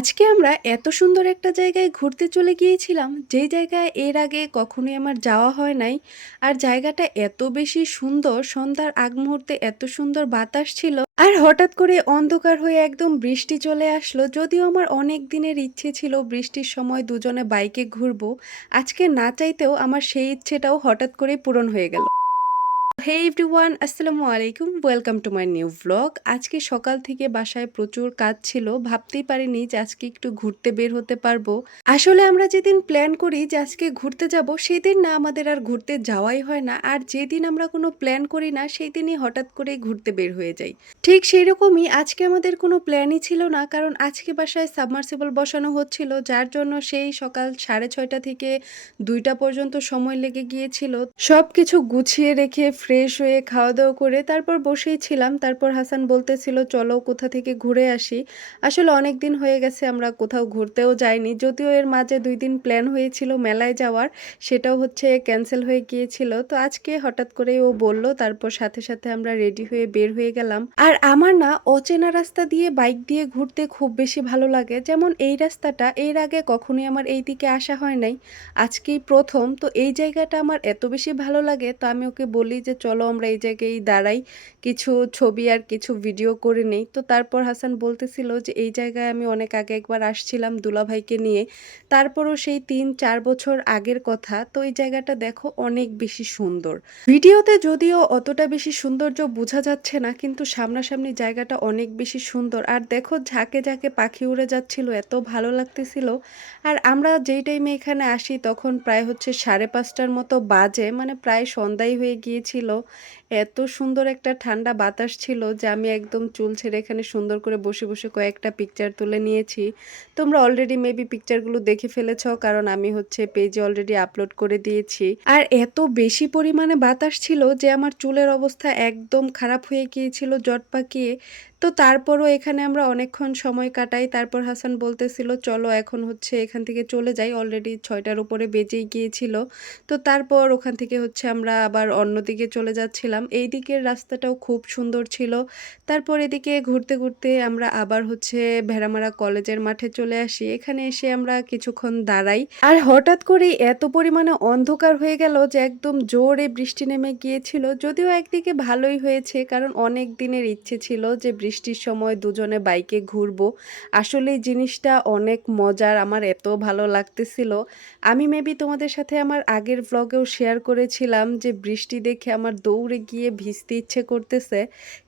আজকে আমরা এত সুন্দর একটা জায়গায় ঘুরতে চলে গিয়েছিলাম, যেই জায়গায় এর আগে কখনোই আমার যাওয়া হয় নাই। আর জায়গাটা এত বেশি সুন্দর, সন্ধ্যার আগ মুহূর্তে এত সুন্দর বাতাস ছিল। আর হঠাৎ করে অন্ধকার হয়ে একদম বৃষ্টি চলে আসলো, যদিও আমার অনেক দিনের ইচ্ছে ছিল বৃষ্টির সময় দুজনে বাইকে ঘুরবো। আজকে না চাইতেও আমার সেই ইচ্ছেটাও হঠাৎ করে পূরণ হয়ে গেল। হে এভরিওয়ান আসসালামু আলাইকুম welcome to my new blog আজকে সকাল থেকে বাসায় প্রচুর কাজ ছিল, ভাবতেই পারিনি যে আজকে একটু ঘুরতে বের হতে পারব। আসলে আমরা যেদিন প্ল্যান করি যে আজকে ঘুরতে যাব, সেদিন না আমাদের আর ঘুরতে যাওয়াই হয় না। আর যেদিন আমরা কোনো প্ল্যান করি না সেই দিনই হঠাৎ করেই ঘুরতে বের হয়ে যাই। ঠিক সেই রকমই আজকে আমাদের কোনো প্ল্যানই ছিল না, কারণ আজকে বাসায় সাবমার্সিবল বসানো হচ্ছিল, যার জন্য সেই সকাল সাড়ে ছয়টা থেকে দুইটা পর্যন্ত সময় লেগে গিয়েছিল। সব কিছু গুছিয়ে রেখে ফ্রেশ হয়ে খাওয়া দাওয়া করে তারপর বসেই ছিলাম। তারপর হাসান বলতেছিল, চলো কোথা থেকে ঘুরে আসি। আসলে অনেক দিন হয়ে গেছে, আমরা কোথাও ঘুরতেও যাইনি। যদিও এর মাঝে দুই দিন প্ল্যান হয়েছিল মেলায় যাওয়ার, সেটাও হচ্ছে ক্যান্সেল হয়ে গিয়েছিল। তো আজকে হঠাৎ করে ও বলল, তারপর সাথে সাথে আমরা রেডি হয়ে বের হয়ে গেলাম। আর আমার না অচেনা রাস্তা দিয়ে বাইক দিয়ে ঘুরতে খুব বেশি ভালো লাগে। যেমন এই রাস্তাটা, এর আগে কখনোই আমার এই দিকে আসা হয় নাই। আজকেই প্রথম, তো এই জায়গাটা আমার এত বেশি ভালো লাগে, তো আমি ওকে বলি যে চলো আমরা এই জায়গায় দাঁড়াই। কিছু ছবি আর কিছু ভিডিও করে নেই। তো তারপর হাসান বলতেছিল যে, এই জায়গায় আমি অনেক আগে একবার আসছিলাম দুলাভাইকে নিয়ে। তারপরও সেই তিন চার বছর আগের কথা। তো এই জায়গাটা দেখো অনেক বেশি সুন্দর। ভিডিওতে যদিও অতটা বেশি সৌন্দর্য বোঝা যাচ্ছে না, কিন্তু সামনাসামনি জায়গাটা অনেক বেশি সুন্দর। আর দেখো ঝাঁকে ঝাঁকে পাখি উড়ে যাচ্ছিল, এত ভালো লাগতেছিল। আর আমরা যেই টাইমে এখানে আসি, তখন প্রায় হচ্ছে সাড়ে পাঁচটার মতো বাজে। মানে প্রায় সন্ধ্যাই হয়ে গিয়েছিল। এত সুন্দর একটা ঠান্ডা বাতাস ছিল যে আমি একদম চুল ছেড়ে এখানে সুন্দর করে বসে বসে কয়েকটা পিকচার তুলে নিয়েছি। তোমরা অলরেডি মেবি পিকচারগুলো দেখে ফেলেছ, কারণ আমি হচ্ছে পেজে অলরেডি আপলোড করে দিয়েছি। আর এত বেশি পরিমাণে বাতাস ছিল যে আমার চুলের অবস্থা একদম খারাপ হয়ে গিয়েছিল, জট পাকিয়ে। তো তারপরও এখানে আমরা অনেকক্ষণ সময় কাটাই। তারপর হাসান বলতেছিল, চলো এখন হচ্ছে এখান থেকে চলে যাই। অলরেডি ছয়টার উপরে বেজেই গিয়েছিল। তো তারপর ওখান থেকে হচ্ছে আমরা আবার অন্যদিকে চলে যাচ্ছিলাম। এই দিকের রাস্তাটাও খুব সুন্দর ছিল। তারপর এদিকে ঘুরতে ঘুরতে আমরা আবার হচ্ছে ভেড়ামারা কলেজের মাঠে চলে আসি। এখানে এসে আমরা কিছুক্ষণ দাঁড়াই। আর হঠাৎ করে এত পরিমাণে অন্ধকার হয়ে গেল যে একদম জোরে বৃষ্টি নেমে গিয়েছিল। যদিও একদিকে ভালোই হয়েছে, কারণ অনেক দিনের ইচ্ছে ছিল যে বৃষ্টির সময় দুজনে বাইকে ঘুরবো। আসলে জিনিসটা অনেক মজার, আমার এত ভালো লাগতেছিল। আমি মেবি তোমাদের সাথে আমার আগের ব্লগেও শেয়ার করেছিলাম যে বৃষ্টি দেখে আমার দৌড়ে গিয়ে ভিজতে ইচ্ছে করতেছে।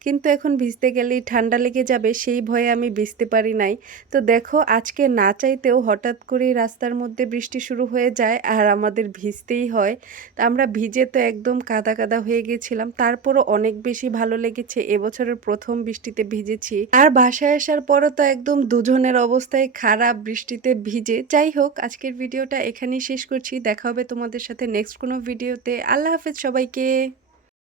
কিন্তু এখন ভিজতে গেলেই ঠান্ডা লেগে যাবে, সেই ভয়ে আমি ভিজতে পারি নাই। তো দেখো, আজকে না চাইতেও হঠাৎ করেই রাস্তার মধ্যে বৃষ্টি শুরু হয়ে যায় আর আমাদের ভিজতেই হয়। তা আমরা ভিজে তো একদম কাদা কাদা হয়ে গেছিলাম। তারপরও অনেক বেশি ভালো লেগেছে। এবছরের প্রথম বৃষ্টিতে ভিজেছি। আর বাসায় আসার পরও তো একদম দুজনের অবস্থায় খারাপ বৃষ্টিতে ভিজে। যাই হোক, আজকের ভিডিওটা এখানেই শেষ করছি। দেখা হবে তোমাদের সাথে নেক্সট কোনো ভিডিওতে। আল্লাহ হাফেজ সবাইকে।